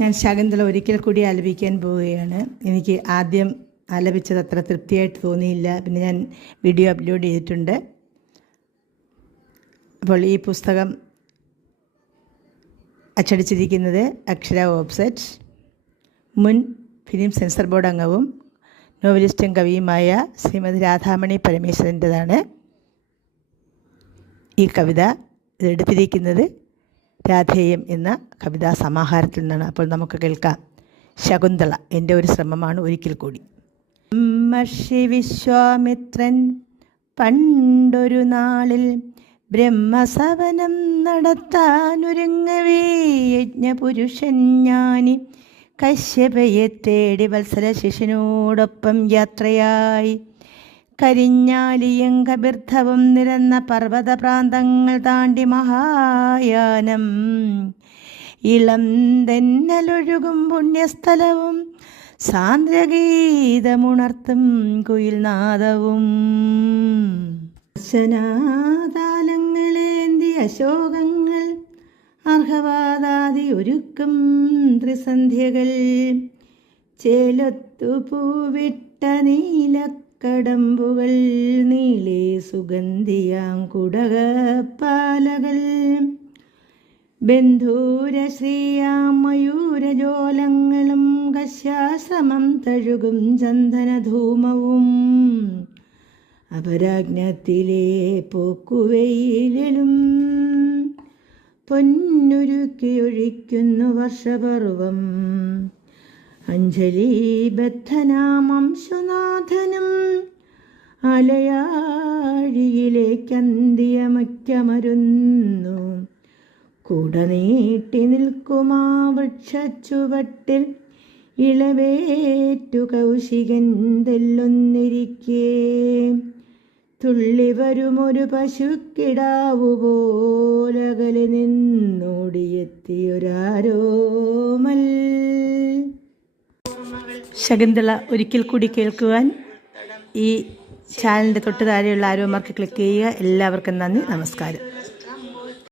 ഞാൻ ശകുന്തള ഒരിക്കൽ കൂടി ആലപിക്കാൻ പോവുകയാണ്. എനിക്ക് ആദ്യം ആലപിച്ചത് അത്ര തൃപ്തിയായിട്ട് തോന്നിയില്ല. പിന്നെ ഞാൻ വീഡിയോ അപ്ലോഡ് ചെയ്തിട്ടുണ്ട്. അപ്പോൾ ഈ പുസ്തകം അച്ചടിച്ചിരിക്കുന്നത് അക്ഷര ഓബ്സെറ്റ് മുൻ ഫിലിം സെൻസർ ബോർഡ് അംഗവും നോവലിസ്റ്റും കവിയുമായ ശ്രീമതി രാധാമണി പരമേശ്വരന്റെതാണ്. ഈ കവിത ഇതെടുത്തിരിക്കുന്നത് രാധേയം എന്ന കവിതാ സമാഹാരത്തിൽ നിന്നാണ് അപ്പോൾ നമുക്ക് കേൾക്കാം. ശകുന്തള എന്റെ ഒരു ശ്രമമാണ് ഒരിക്കൽ കൂടി. മഹർഷി വിശ്വാമിത്രൻ പണ്ടൊരു നാളിൽ ബ്രഹ്മസവനം നടത്താനൊരുങ്ങവേ. യജ്ഞപുരുഷൻ ഞാനി കശ്യപയെ തേടി വത്സല ശിഷ്യനോടൊപ്പം യാത്രയായി. കരിഞ്ഞാലിയും കബിർദ്ധവും നിരന്ന പർവത പ്രാന്തങ്ങൾ താണ്ടി മഹായാനം. ഇളം തെന്നലൊഴുകും പുണ്യസ്ഥലവും സാന്ദ്രഗീതമുണർത്തും കുയിൽനാദവും. ശനാതാലങ്ങളേന്തി അശോകങ്ങൾ അർഹവാദാതി ഒരുക്കും ത്രിസന്ധ്യകൾ. ചേലൊത്തു പൂവിട്ട നീലക്കടമ്പുകൾ നീളെ സുഗന്ധിയാം കുടകപ്പാലകൾ ബന്ധൂര ശ്രീയാം മയൂരജോലങ്ങളും കശ്യാശ്രമം തഴുകും ചന്ദനധൂമവും. അപരാജ്ഞത്തിലെ പോക്കുവെയിലും പൊന്നുരുക്കിയൊഴിക്കുന്നു വർഷപർവം. അഞ്ജലി ബദ്ധനാമം അംശുനാഥനും അലയാഴിയിലേക്കന്തിയമയ്ക്കമരുന്നു കുട നീട്ടി നിൽക്കുമാ വൃക്ഷച്ചുവട്ടിൽ ഇളവേറ്റു കൗശികൻ തെല്ലൊന്നിരിക്കേ. തുള്ളി വരുമൊരു പശുക്കിടാവു പോലകലെ നിന്നോടിയെത്തിയൊരാരോമൽ. ശകുന്തള ഒരിക്കൽ കൂടി കേൾക്കുവാൻ ഈ ചാനലിന്റെ തൊട്ട് താഴെയുള്ള ആരോമാർക്ക് ക്ലിക്ക് ചെയ്യുക. എല്ലാവർക്കും നന്ദി നമസ്കാരം.